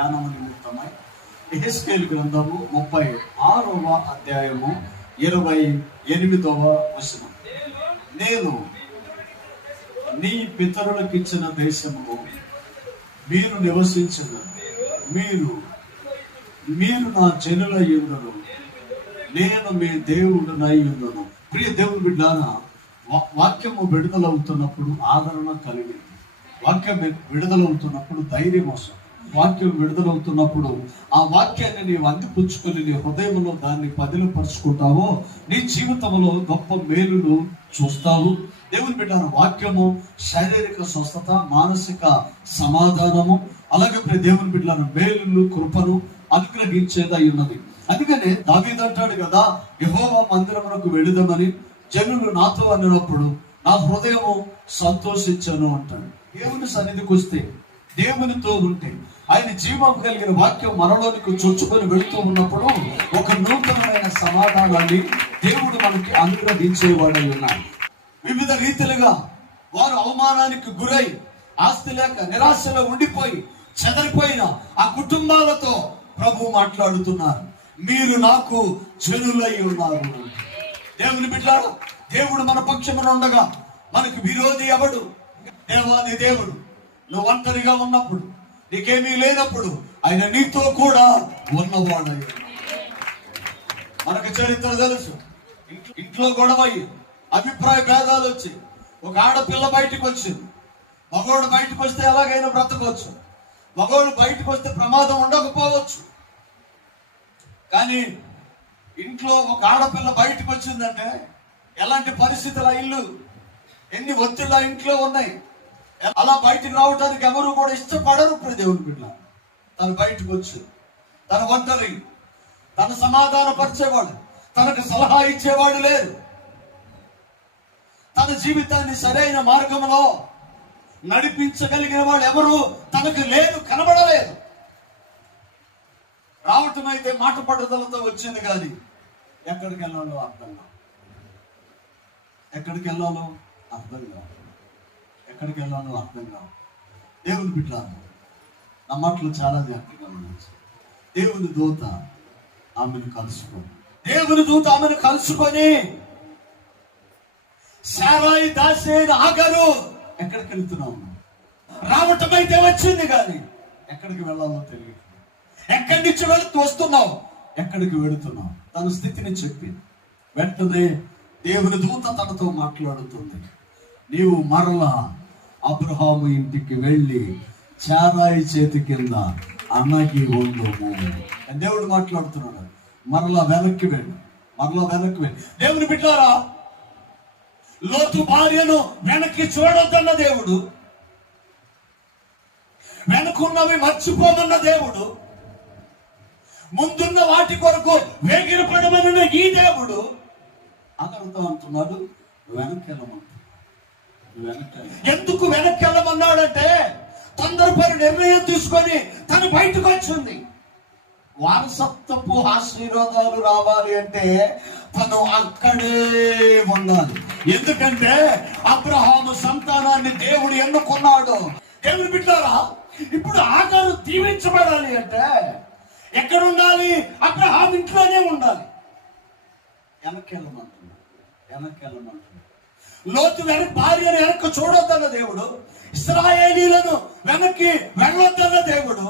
ధ్యానము నిమిత్తమై ఎహెస్కేల్ గ్రంథము ముప్పై ఆరవ అధ్యాయము ఇరవై ఎనిమిదవ వచనం. నేను నీ పితరులకు ఇచ్చిన దేశము మీరు నివసించిన. మీరు మీరు నా జనుల యుండను. నేను మీ దేవుడు నయ్యుండను ప్రియ దేవుడు బిడ్డాన వా- వాక్యము విడుదలవుతున్నప్పుడు ఆదరణ కలిగింది. వాక్యం విడుదలవుతున్నప్పుడు ధైర్యం వస్తుంది. వాక్యం విడుదలవుతున్నప్పుడు ఆ వాక్యాన్ని నీవు అందిపుచ్చుకొని నీ హృదయంలో దాన్ని పదిలపరుచుకుంటావో నీ జీవితంలో గొప్ప మేలును చూస్తావు. దేవుని బిడ్డ వాక్యము శారీరక స్వస్థత మానసిక సమాధానము అలాగే దేవుని బిడ్డలను మేలును కృపను అనుగ్రహించేదై ఉన్నది. అందుకనే దావీదంటాడు కదా యహోవ మందిరమునకు వెళుదామని జనులు నాతో అన్నప్పుడు నా హృదయము సంతోషించను అంటాడు. దేవుని సన్నిధికి వస్తే దేవునితో ఉంటే ఆయన జీవం కలిగిన వాక్యం మనలోనికి చొచ్చుకొని వెళుతూ ఉన్నప్పుడు ఒక నూతనమైన సమాధానాన్ని దేవుడు మనకి అనుగ్రహించేవాడై ఉన్నాడు. వివిధ రీతిలుగా వారు అవమానానికి గురై ఆస్తి లేక నిరాశలో ఉండిపోయి చెదరిపోయిన ఆ కుటుంబాలతో ప్రభు మాట్లాడుతున్నారు. మీరు నాకు జనులై ఉన్నారు. దేవుని బిడ్డారా దేవుడు మన పక్షమున ఉండగా మనకి విరోధి ఎవడు? దేవాది దేవుడు. నువ్వు ఒంటరిగా ఉన్నప్పుడు నీకేమీ లేనప్పుడు ఆయన నీతో కూడా ఉన్నవాడయ్య. మనకు చరిత్ర తెలుసు. ఇంట్లో గొడవ అయ్యి అభిప్రాయ భేదాలు వచ్చి ఒక ఆడపిల్ల బయటకు వచ్చింది. మగవాడు బయటకు వస్తే ఎలాగైనా బ్రతకవచ్చు మగవాడు బయటకు వస్తే ప్రమాదం ఉండకపోవచ్చు. కానీ ఇంట్లో ఒక ఆడపిల్ల బయటకు వచ్చిందంటే ఎలాంటి పరిస్థితులు ఇల్లు? ఎన్ని ఒత్తిళ్ళ ఇంట్లో ఉన్నాయి? అలా బయటికి రావడానికి ఎవరు కూడా ఇష్టపడరు ఇప్పుడు దేవుని బిడ్డ. తను బయటకు వచ్చి తన ఒంటరి తన సమాధాన పరిచేవాడు తనకు సలహా ఇచ్చేవాడు లేరు. తన జీవితాన్ని సరైన మార్గంలో నడిపించగలిగిన వాళ్ళు ఎవరు తనకు లేరు కనబడలేదు. రావటం అయితే మాట పట్టుదలతో వచ్చింది కానీ ఎక్కడికి వెళ్ళాలో అర్థం కాదు. ఎక్కడికి వెళ్ళాలో అర్థం కాదు. ఎక్కడికి వెళ్ళాలో అర్థం కావు. దేవుని బిడ్డ నా మాటలు చాలా జాగ్రత్తగా దేవుని దూత ఆమెను కలుసుకొని దేవుని దూత ఆమెను కలుసుకొని సారాయి దాసేది ఆగరు. ఎక్కడికి వెళ్తున్నావు రావటం అయితే వచ్చింది కానీ ఎక్కడికి వెళ్ళాలో తెలియదు. ఎక్కడి నుంచి వెళుతూ వస్తున్నావు? ఎక్కడికి వెళుతున్నావు? తన స్థితిని చెప్పి వెంటనే దేవుని దూత తనతో మాట్లాడుతుంది. నీవు మరలా అబ్రహాము ఇంటికి వెళ్ళి చారాయి చేతి కింద అన్నకి వండుము దేవుడు మాట్లాడుతున్నాడు మరలా వెనక్కి వెళ్ళి మరలా వెనక్కి వెళ్ళి. దేవుని బిడ్డారా లోతు భార్యను వెనక్కి చూడొద్దన్న దేవుడు వెనుకున్నవి మర్చిపోమన్న దేవుడు ముందున్న వాటి కొరకు వేగిరపడమన్న ఈ దేవుడు అదంతా అంటున్నాడు వెనక్కి ఎందుకు వెనక్కి వెళ్ళమన్నాడంటే తొందరపడి నిర్ణయం తీసుకొని తను బయటకు వచ్చింది. వారసత్వపు ఆశీర్వాదాలు రావాలి అంటే తను అక్కడే ఉండాలి. ఎందుకంటే అబ్రహాము సంతానాన్ని దేవుడు ఎన్నుకున్నాడు. దేవుడు బిడ్డారా ఇప్పుడు ఆగారు దీవించబడాలి అంటే ఎక్కడ ఉండాలి అబ్రహాం ఇంట్లోనే ఉండాలి. వెనక్కి వెళ్ళమంటున్నాడు. వెనక్కి వెళ్ళమంటున్నాడు. లోతు వెనక్కి భార్యను వెనక్కి చూడొద్దన్న దేవుడు ఇస్రాయేలీలను వెనక్కి వెళ్ళొద్దన్న దేవుడు.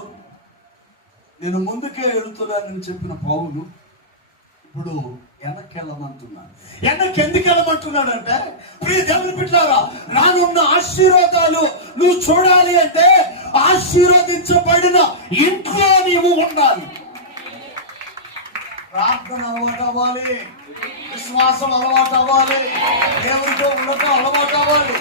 నేను ముందుకే వెళుతున్నానని చెప్పిన పౌలు ఇప్పుడు వెనక్కి వెళ్ళమంటున్నాడు వెనక్కి ఎందుకు వెళ్ళమంటున్నాడు అంటే ప్రియ దేవుని పెట్టారా రానున్న ఆశీర్వాదాలు నువ్వు చూడాలి అంటే ఆశీర్వదించబడిన ఇంట్లో నీవు ఉండాలి. ప్రార్థన అవ్వాలి. విశ్వాసం అలవాటు అవ్వాలి. దేవుడితో ఉండటం అలవాటు అవ్వాలి.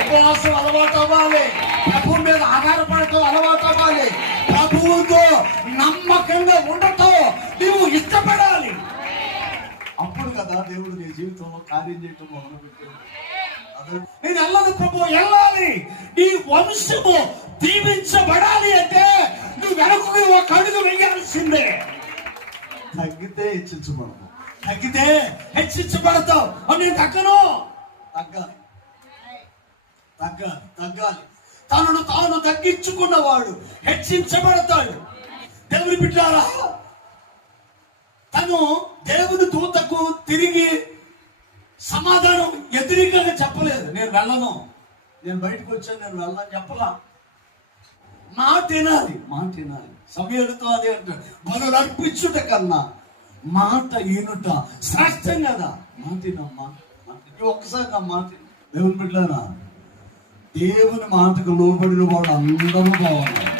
ఉపవాసం అలవాటు అవ్వాలి. ప్రభు మీద ఆధారపడటం అలవాటు అవ్వాలి. ప్రభువుతో నమ్మకంగా ఉండటం నువ్వు ఇష్టపడాలి. అప్పుడు కదా దేవుడు నీ జీవితంలో కార్యం చేయటం అదే- నేను వెళ్ళదు ప్రభు వెళ్ళాలి. నీ వంశము దీవించబడాలి అంటే నువ్వు వెనక్కి ఒక అడుగు వేయాల్సిందే. తగ్గితే హెచ్చించబడతావు తగ్గితే హెచ్చించబడతావు అని నేను తగ్గను. తగ్గాలి తగ్గాలి తగ్గాలి. తనను తాను తగ్గించుకున్నవాడు హెచ్చించబడతాడు దేవుని బిడ్డారా తను దేవుని దూతకు తిరిగి సమాధానం ఎదురీగా చెప్పలేదు. నేను వెళ్ళను. నేను బయటకు వచ్చాను నేను వెళ్ళను చెప్పలా. మాట తినాలి మాట తినాలి సమయంతో అదే అంటాడు. మనం అర్పించుట కన్నా మాట ఈనుట శ్రేష్టం కదా? మాటినమ్మా ఒక్కసారి నా మాట దేవుని బిడ్డారా దేవుని మాటకు లోబడిన వాడు అందరూ బాగున్నారు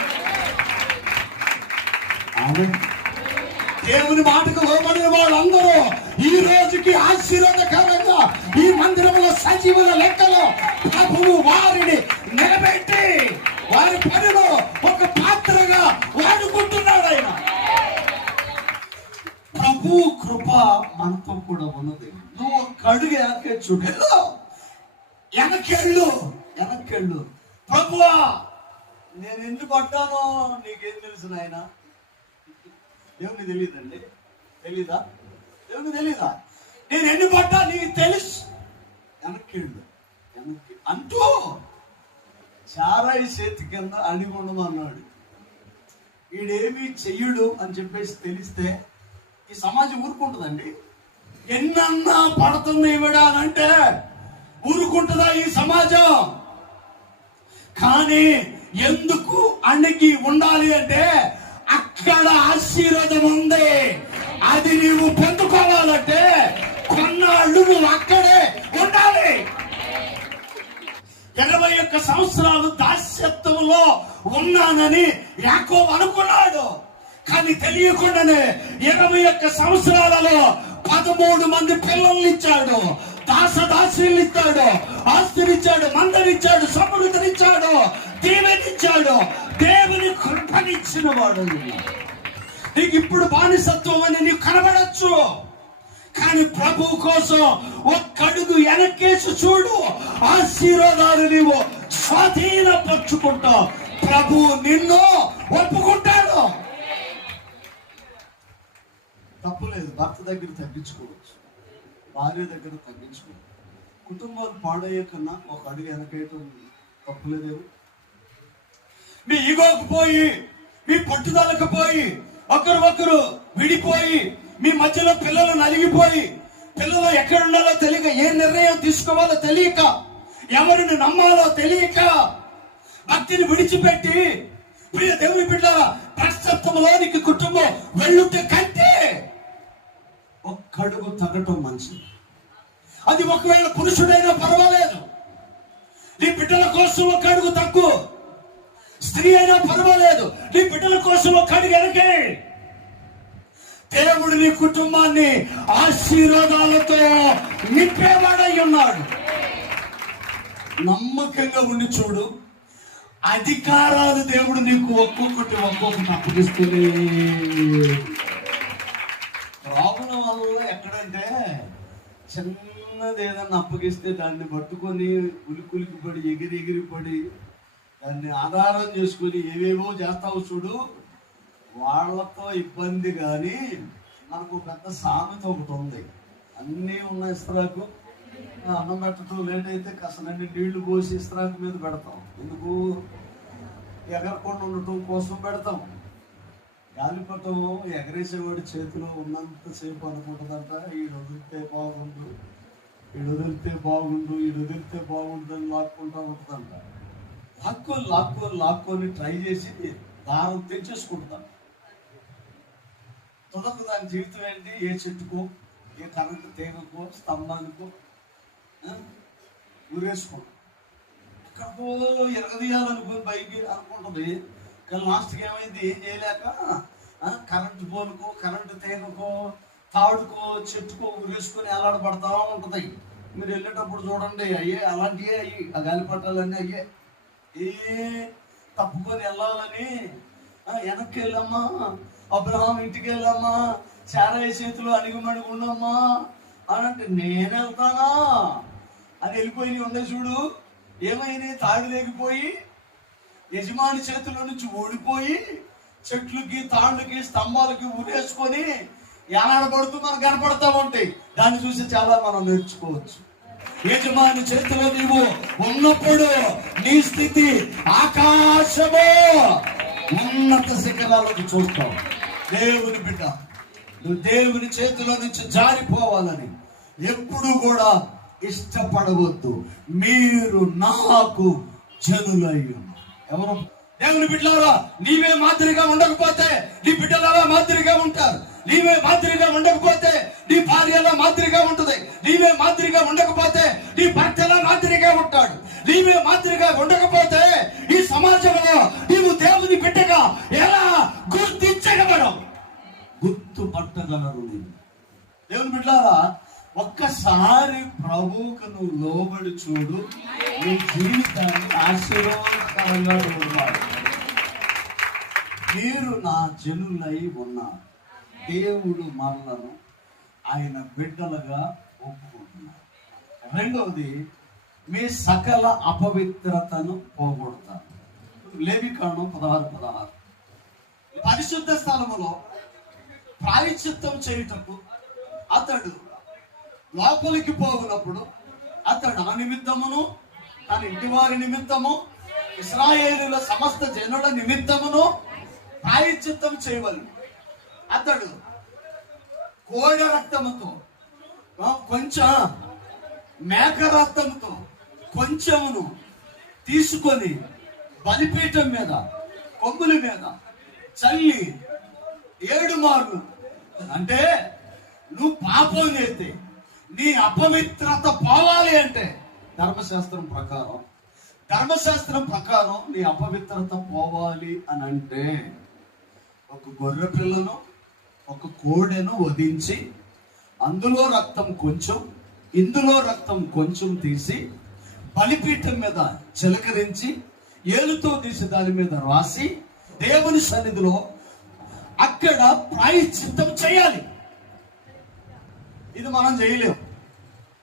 దేవుని మాటకు లోబడిన వాళ్ళందరూ ఈ రోజుకి ఆశీర్వాదకరంగా ఈ మందిరంలో సజీవుల లెక్కలో ప్రభువు వారిని నిలబెట్టి వారి పనిలో ఉన్నది. నువ్వు కడుగు అడుగు వెనకెచ్చు వెళ్ళు వెనకెళ్ళు వెనకెళ్ళు ప్రభువా నేను ఎందుకు పడ్డానో నీకేం తెలుసు నాయన? దేవునికి తెలియదండి. తెలీదా? దేవునికి తెలీదా? నేను ఎన్ని పడ్డా నీకు తెలుసు? వెనక్కి వెనక్కి. అంటూ చారాయి చేతి కింద అణిగుండదు అన్నాడు. వీడేమి చెయ్యడు అని చెప్పేసి తెలిస్తే ఈ సమాజం ఊరుకుంటుందండి. ఎన్నన్నా పడుతుంది ఇవ్వడానంటే ఊరుకుంటుందా ఈ సమాజం? కానీ ఎందుకు అణిగి ఉండాలి అంటే అక్కడ ఆశీర్వాదం ఉంది. అది నీవు పొందుకోవాలంటే కొన్నాళ్ళు నువ్వు అక్కడే ఉండాలి. ఇరవై ఒక్క సంవత్సరాలు దాస్యత్వంలో ఉన్నానని యాకో అనుకున్నాడు. కానీ తెలియకుండానే ఇరవై ఒక్క సంవత్సరాలలో పదమూడు మంది పిల్లల్ని ఇచ్చాడు దాస దాసీలు ఇచ్చాడు ఆస్తినిచ్చాడు మందరిచ్చాడు సమృద్ధినిచ్చాడు దీవెనిచ్చాడు. దేవుని కృపనిచ్చిన వాడు నీకు ఇప్పుడు బానిసత్వం అని నీకు కనబడచ్చు. కానీ ప్రభు కోసం ఒక్కడుగు వెనక్కేసి చూడు. ఆశీర్వాదాలు నీవు స్వాధీనపరుచుకుంటావు. ప్రభు నిన్ను ఒప్పుకుంటాడు. తప్పలేదు భర్త దగ్గర తగ్గించుకోవచ్చు. భార్య దగ్గర తగ్గించుకోవచ్చు. కుటుంబాలు పాడయ్యే కన్నా ఒక అడుగు వెనకేయటం తప్పులేదేమో మీ ఈగోకు పోయి మీ పట్టుదలకు పోయి ఒకరు ఒకరు విడిపోయి మీ మధ్యలో పిల్లలు నలిగిపోయి పిల్లలు ఎక్కడ ఉండాలో తెలియక ఏ నిర్ణయం తీసుకోవాలో తెలియక ఎవరిని నమ్మాలో తెలియక భక్తిని విడిచిపెట్టి ప్రియ దేవుని బిడ్డ పశ్చత్వంలోనికి కుటుంబం వెళ్ళుట కంటే ఒక్కడుగు తగ్గటం మంచిది. అది ఒకవేళ పురుషుడైనా పర్వాలేదు. నీ బిడ్డల కోసం ఒక అడుగు తక్కువ స్త్రీ అయినా పర్వాలేదు. నీ బిడ్డల కోసం ఒక అడుగు ఎనకే దేవుడు నీ కుటుంబాన్ని ఆశీర్వాదాలతో నింపేవాడై ఉన్నాడు. నమ్మకంగా ఉండి చూడు. అధికారాలు దేవుడు నీకు ఒక్కొక్కటి ఒక్కొక్కటి అప్పగిస్తూనే ఎక్కడంటే చిన్నది ఏదన్నా అప్పగిస్తే దాన్ని పట్టుకొని ఉలికులికి పడి ఎగిరి ఎగిరి పడి దాన్ని ఆధారం చేసుకొని ఏవేవో చేస్తావు చూడు. వాళ్ళతో ఇబ్బంది కానీ మనకు పెద్ద సామెత ఒకటి ఉంది. అన్నీ ఉన్న ఇస్త్రాకు. అన్నం పెట్టడం లేట్ అయితే కాస్త నీళ్ళు పోసి ఇస్త్రాకు మీద పెడతాం. ఎందుకు? ఎగరకుండా ఉండటం కోసం పెడతాం. గాలిపటం ఎగరేసేవాడి చేతిలో ఉన్నంతసేపు అనుకుంటుందంట ఈడు వదిలితే బాగుండు ఈడు వదిలితే బాగుండు ఈడు వదిలితే బాగుండు అని లాక్కుంటా ఉంటుందంట. లాక్కొని లాక్కొని లాక్కొని ట్రై చేసి దారం తెచ్చేసుకుంటాం తుదకు దాని జీవితం ఏంటి? ఏ చెట్టుకో ఏ కరెంటు తీగకో స్తంభానికో ఆ, ఊరేసుకోండి ఎక్కడికో ఎరగదీయాలనుకుని బయటికి అనుకుంటుంది. కానీ లాస్ట్కి ఏమైంది? ఏం చేయలేక కరెంటు పోలుకో కరెంటు తీగకు తాడుకో చెట్టుకు ఉరేసుకొని ఎలాడబడతా ఉంటుంది. మీరు వెళ్ళేటప్పుడు చూడండి అయ్యే అలాంటివే అయ్యి ఆ గాలిపటాలన్నీ అయ్యే. ఏ తప్పుకొని వెళ్ళాలని. వెనక్కి వెళ్ళమ్మా. అబ్రహాం ఇంటికి వెళ్ళమ్మా. చారాయి చేతిలో అణిగుమణిగి ఉండమ్మా. అని అంటే నేను వెళ్తానా? అని వెళ్ళిపోయి ఉండే చూడు. ఏమైంది? తాడు లేకపోయి యజమాని చేతిలో నుంచి ఓడిపోయి చెట్లకి తాళ్ళకి స్తంభాలకి ఉరేసుకొని ఎలాడబడుతూ మనం కనపడతా ఉంటాయి దాన్ని చూసి చాలా మనం నేర్చుకోవచ్చు. యజమాని చేతిలో నీవు ఉన్నప్పుడు నీ స్థితి ఆకాశము ఉన్నత శిఖరాలకు చూస్తావు. దేవుని బిడ్డ నువ్వు దేవుని చేతిలో నుంచి జారిపోవాలని ఎప్పుడు కూడా ఇష్టపడవద్దు. మీరు నాకు జనులయ్యం ఎవరు? దేవుని బిడ్డలారా నీవే మాదిరిగా ఉండకపోతే నీ బిడ్డలారా మాదిరిగా ఉంటారు. నీవే మాదిరిగా ఉండకపోతే నీ భార్య మాదిరిగా ఉంటుంది. నీవే మాదిరిగా ఉండకపోతే నీ భర్త మాదిరిగా ఉంటాడు. నీవే మాదిరిగా ఉండకపోతే ఈ సమాజంలో నీవు దేవుని బిడ్డగా ఎలా గుర్తించగలవు? గుర్తుపట్టగలరు దేవుని బిడ్డారా ఒక్కసారి ప్రభువుకు నువ్వు లోబడి చూడు. మీ జీవితాన్ని ఆశీర్వాదకరంగా ఉన్నారు మీరు నా జనులై ఉన్నారు. దేవుడు మనలను ఆయన బిడ్డలుగా ఒప్పుకుంటున్నారు. రెండవది మీ సకల అపవిత్రతను పోగొడతారు. లేవి పదహారు పదహారు. పరిశుద్ధ స్థలములో ప్రాయచిత్తం చేయుటకు అతడు లోపలికి పోగునప్పుడు అతడు ఆ నిమిత్తమును తన ఇంటి వారి నిమిత్తము ఇస్రాయేలుల సమస్త జనుల నిమిత్తమును ప్రాయచిత్తం చేయవలను. అతడు కోడ రక్తముతో కొంచెం మేక రక్తముతో కొంచెమును తీసుకొని బలిపీఠం మీద కొమ్ముల మీద చల్లి ఏడు మార్లు అంటే నువ్వు పాపం చేస్తే నీ అపవిత్రత పోవాలి అంటే ధర్మశాస్త్రం ప్రకారం ధర్మశాస్త్రం ప్రకారం నీ అపవిత్రత పోవాలి అని అంటే ఒక గొర్రె పిల్లను ఒక కోడెను వధించి అందులో రక్తం కొంచెం ఇందులో రక్తం కొంచెం తీసి బలిపీఠం మీద చిలకరించి ఏలుతో తీసి దాని మీద రాసి దేవుని సన్నిధిలో అక్కడ ప్రాయశ్చిత్తం చేయాలి. ఇది మనం చేయలేం.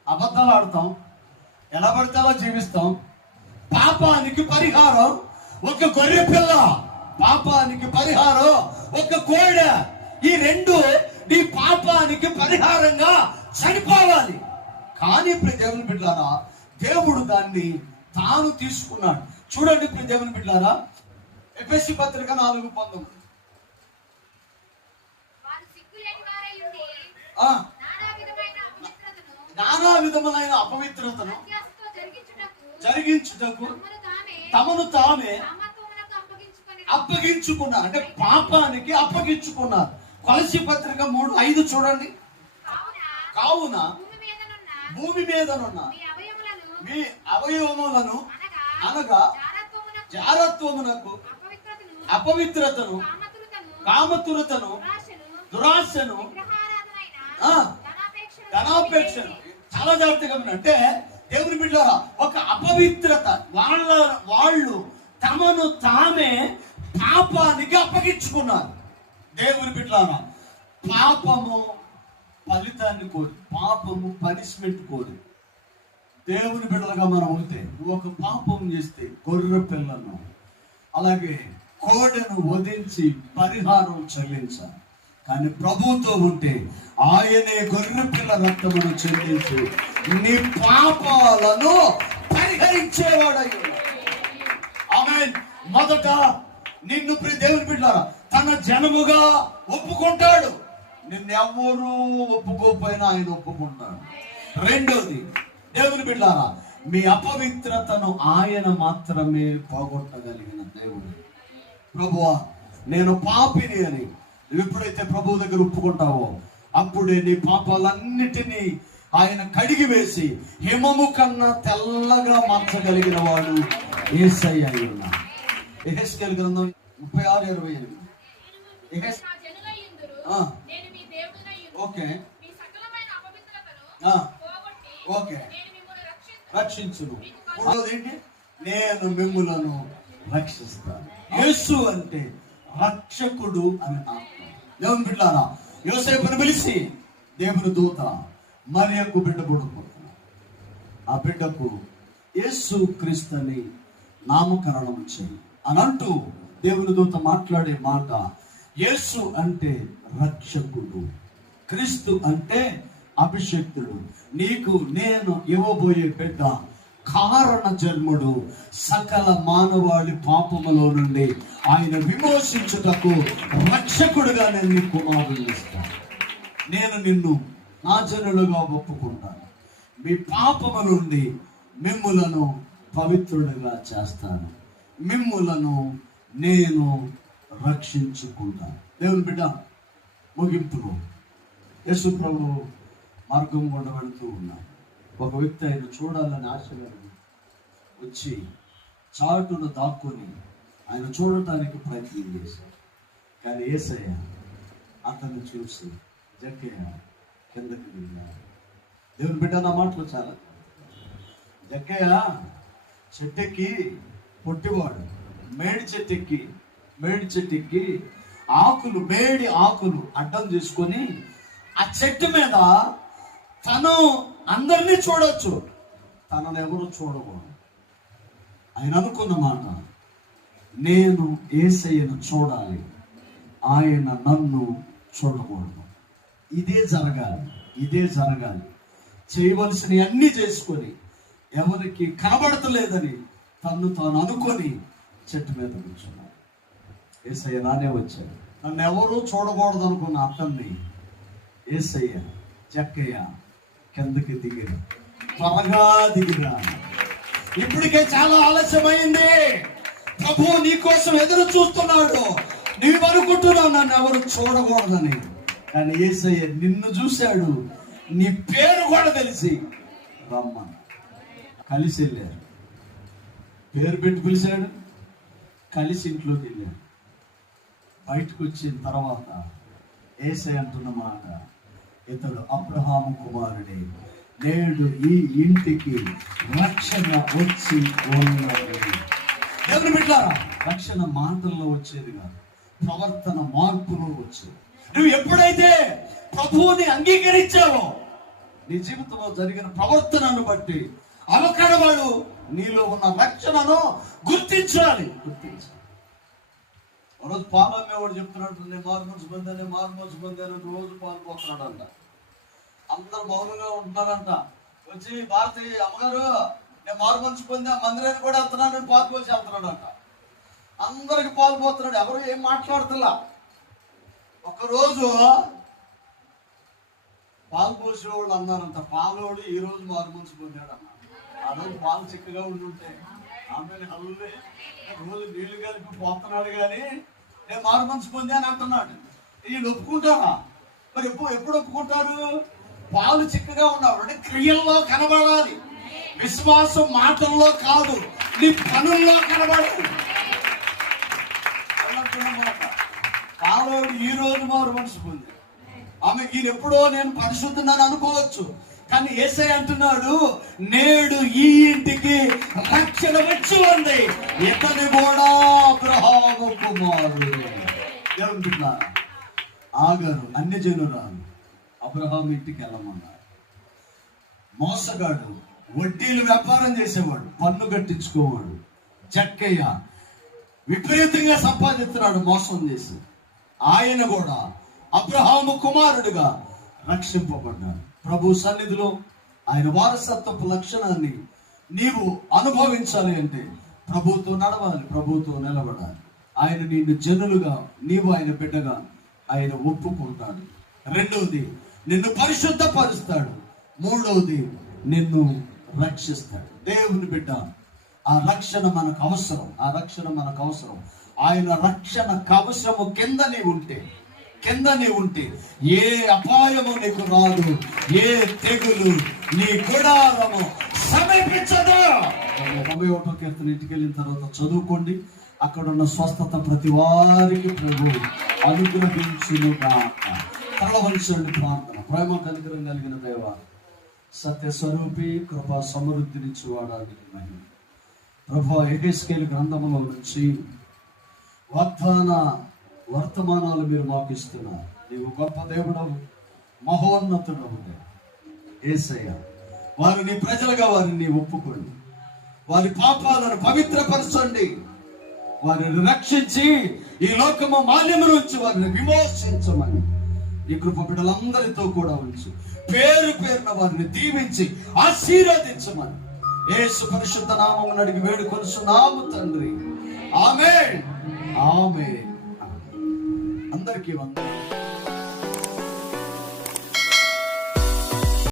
అబద్ధాలు ఆడతాం. ఎలా పడితే అలా జీవిస్తాం. పాపానికి పరిహారం ఒక గొర్రె పిల్ల. పాపానికి పరిహారం ఒక కోడె. ఈ రెండు నీ పాపానికి పరిహారంగా చనిపోవాలి. కానీ ఇప్పుడు దేవుని బిడ్డారా దేవుడు దాన్ని తాను తీసుకున్నాడు. చూడండి ఇప్పుడు దేవుని బిడ్డారా ఎఫ్ఎస్సి పత్రిక నాలుగు పంతొమ్మిది. నానా విధములైన అపవిత్రతను జరిగించుటకు తమను తామే అప్పగించుకున్నారు. అంటే పాపానికి అప్పగించుకున్నారు. కొలసి పత్రిక మూడు ఐదు చూడండి. కావున భూమి మీదనున్న మీ అవయవములను అనగా జారత్వమునకు అపవిత్రతను కామతులతను కామతురతను దురాశను ధనాపేక్షను చాలా జాగ్రత్తగా. అంటే దేవుని బిడ్డ ఒక అపవిత్రత. వాళ్ళ వాళ్ళు తమను తామే పాపానికి అప్పగించుకున్నారు. దేవుని బిడ్డలారా పాపము ఫలితాన్ని కోరు. పాపము పనిష్మెంట్ కోరు. దేవుని బిడ్డలుగా మనం ఉంటే ఒక పాపం చేస్తే గొర్రె పిల్లను అలాగే కోడను వదిలించి పరిహారం చెల్లించాలి. కానీ ప్రభుతో ఉంటే ఆయనే గొర్రె పిల్ల రక్తమును చెల్లించి. నీ పాపాలను పరిహరించేవాడై ఉన్నాడు. మొదట నిన్ను ప్రియ దేవుని బిడ్డారా తన జనముగా ఒప్పుకుంటాడు. నిన్నెవ్వరూ ఒప్పుకోకపోయినా ఆయన ఒప్పుకుంటాడు. రెండోది దేవుని బిడ్డారా మీ అపవిత్రతను ఆయన మాత్రమే పోగొట్టగలిగిన దేవుడు. ప్రభువా నేను పాపిని అని నువ్వు ఎప్పుడైతే ప్రభు దగ్గర ఒప్పుకుంటావో అప్పుడే నీ పాపాలన్నిటినీ ఆయన కడిగి వేసి హిమము కన్నా తెల్లగా మార్చగలిగిన వాడు ఏసై అయి ఉన్నాడు. ఎహెస్కేల్ గ్రంథం ముప్పై ఆరు ఇరవై ఎనిమిది. ఎహెస్. ఓకే. ఓకే. రక్షించును. ఏంటి నేను మిమ్ములను రక్షిస్తాను. యేసు అంటే రక్షకుడు అని అర్థం దేవుని బిడ్డారా యోసేపును పిలిచి దేవుని దూత మరియకు బిడ్డ పుడుకుంటున్నాడు ఆ బిడ్డకు యేసు క్రీస్తుని నామకరణం చేయి అని అంటూ దేవుని దూత మాట్లాడే మాట యేసు అంటే రక్షకుడు క్రీస్తు అంటే అభిషక్తుడు. నీకు నేను ఇవ్వబోయే బిడ్డ కారణ జన్ముడు సకల మానవాళి పాపములో నుండి ఆయన విమోచించుటకు రక్షకుడుగా నేను నీ కుమారుని ఇస్తాను. నేను నిన్ను నా జనులుగా ఒప్పుకుంటాను. మీ పాపము నుండి మిమ్ములను పవిత్రుడిగా చేస్తాను. మిమ్ములను నేను రక్షించుకుంటాను. దేవుని బిడ్డ ముగింపులో యేసు ప్రభు మార్గం కూడా వెళుతూ ఉన్నాను ఒక వ్యక్తి ఆయన చూడాలని ఆశగా వచ్చి చాటును దాక్కుని ఆయన చూడటానికి ప్రయత్నం చేశారు కానీ ఏసయ్య అతన్ని చూసి జక్కయ్య కిందకి దిగారు దేవుని బిడ్డ నా మాటలు చాలా జక్కయ్య చెట్టెక్కి పొట్టివాడు. మేడి చెట్టెక్కి మేడి చెట్టెక్కి ఆకులు మేడి ఆకులు అడ్డం చేసుకొని ఆ చెట్టు మీద తను అందరినీ చూడొచ్చు. తనను ఎవరు చూడకూడదు. ఆయన అనుకున్న మాట నేను ఏసయ్యను చూడాలి. ఆయన నన్ను చూడకూడదు. ఇదే జరగాలి ఇదే జరగాలి. చేయవలసినవి అన్నీ చేసుకొని ఎవరికి కనబడతలేదని తను తాను అనుకొని చెట్టు మీద కూర్చున్నాను ఏసయ్య నానే వచ్చాడు. నన్ను ఎవరూ చూడకూడదు అనుకున్న అతన్ని ఏసయ్య చెక్కయ్య కిందకి దిగిరా. త్వరగా దిగిరా. ఇప్పటికే చాలా ఆలస్యమైంది. ప్రభు నీ కోసం ఎదురు చూస్తున్నాడు. నీవు అనుకుంటున్నావు నన్ను ఎవరు చూడకూడదని. కానీ ఏసయ్య నిన్ను చూశాడు. నీ పేరు కూడా తెలిసి రమ్మని. కలిసి వెళ్ళారు. పేరు పెట్టి పిలిచాడు. కలిసి ఇంట్లోకి వెళ్ళాడు బయటకు వచ్చిన తర్వాత ఏసై అంటున్న మాట ఇతడు అబ్రహాము కుమారుడే. నేడు ఈ ఇంటికి రక్షణ వచ్చి ఉన్నది దేవుని బిడ్డారా రక్షణ మాటల్లో వచ్చేది కాదు ప్రవర్తన మార్పులో వచ్చేది. నువ్వు ఎప్పుడైతే ప్రభువుని అంగీకరించావో నీ జీవితంలో జరిగిన ప్రవర్తనను బట్టి అవకడవాడు నీలో ఉన్న రక్షణను గుర్తించాలి. గుర్తించాలి రోజు పాలు అమ్మేవాడు చెప్తున్నాడు నేను మార్మోన్స్ పొందాను మార్మోన్స్ పొందాను రోజు పాలు పోతున్నాడంట అందరు మౌనంగా ఉంటున్నారంట. వచ్చి భారతి అమ్మగారు నేను మార్మోన్స్ పొందా మందిరానికి కూడా వెళ్తున్నాను నేను పాలు పోసి వెళ్తున్నాడంట అందరికి పాలు పోతున్నాడు ఎవరు ఏం మాట్లాడుతున్నా ఒకరోజు పాలు పోసిన వాళ్ళు అన్నారంట పాలోడు ఈ రోజు మార్మోన్స్ పొందాడు అన్న ఆ రోజు పాలు చిక్కగా ఉండుంటే ఆమె హల్లులే రోజు నీళ్ళు కలిపి పోతున్నాడు కానీ నేను మార్మన్స్ పొందాను అంటున్నాడు. ఈయన ఒప్పుకుంటారా మరి ఎప్పుడు ఎప్పుడు ఒప్పుకుంటారు? పాలు చిక్కగా ఉన్నాడు అంటే క్రియల్లో కనబడాలి. విశ్వాసం మాటల్లో కాదు నీ పనుల్లో కనబడాలి. అన్నమాట పాలోడు ఈ రోజు మారు మనసు పొంది. ఆమె ఈయన ఎప్పుడో నేను పరిశుద్ధున్నాను అనుకోవచ్చు. కానీ ఏసై అంటున్నాడు నేడు ఈ ఇంటికి రక్షణ వచ్చి ఉంది. ఇతని కూడా అబ్రహాము కుమారుడు ఏమంటున్నారు ఆగారు అన్ని జనురాలు అబ్రహాం ఇంటికి వెళ్ళమన్నారు. మోసగాడు వడ్డీలు వ్యాపారం చేసేవాడు పన్ను కట్టించుకోవాడు జక్కయ్య విపరీతంగా సంపాదిస్తున్నాడు మోసం చేసి. ఆయన కూడా అబ్రహాము కుమారుడిగా రక్షింపబడ్డాడు. ప్రభు సన్నిధిలో ఆయన వారసత్వపు లక్షణాన్ని నీవు అనుభవించాలి అంటే ప్రభుతో నడవాలి ప్రభుతో నిలబడాలి. ఆయన నిన్ను జనులుగా నీవు ఆయన బిడ్డగా ఆయన ఒప్పుకుంటాడు రెండవది నిన్ను పరిశుద్ధపరుస్తాడు. మూడవది నిన్ను రక్షిస్తాడు. దేవుని బిడ్డ ఆ రక్షణ మనకు అవసరం. ఆ రక్షణ మనకు అవసరం. ఆయన రక్షణ కవచము కింద నీవు ఉంటే కింద నీవు ఉంటే ఏ అపాయము నీకు రాదు ఏ తెగులు నీ గుడారము సమీపించదు. ముప్పై ఒకటో కీర్తన ఇంటికి వెళ్ళిన తర్వాత చదువుకోండి. అక్కడ ఉన్న స్వస్థత ప్రతి వారికి ప్రభు. అనుగ్రహించును తలవంచండి ప్రార్థన. ప్రేమ కనికరం కలిగిన దేవ సత్య స్వరూపి కృపా సమృద్ధినిచ్చి వాడాలి మహిమ. ప్రభు ఎగేస్కేల్ గ్రంథములో నుంచి వాగ్దాన వర్తమానాలు మీరు మాకు ఇస్తున్నారు నీవు గొప్ప దేవుడవు మహోన్నతుడవు ఏసయ్య వారు నీ ప్రజలుగా వారిని ఒప్పుకోండి. వారి పాపాలను పవిత్రపరచండి. వారిని రక్షించి ఈ లోకము మాన్యము నుంచి వారిని విమోచించమని ఈ కృప బిడ్డలందరితో కూడా ఉంచు. పేరు పేరున వారిని దీవించి ఆశీర్వదించమని. ఏసు పరిశుద్ధ నామం అడిగి వేడుకొనుచున్నాము తండ్రి. ఆమె ఆమె అందరికీ వందనాలు.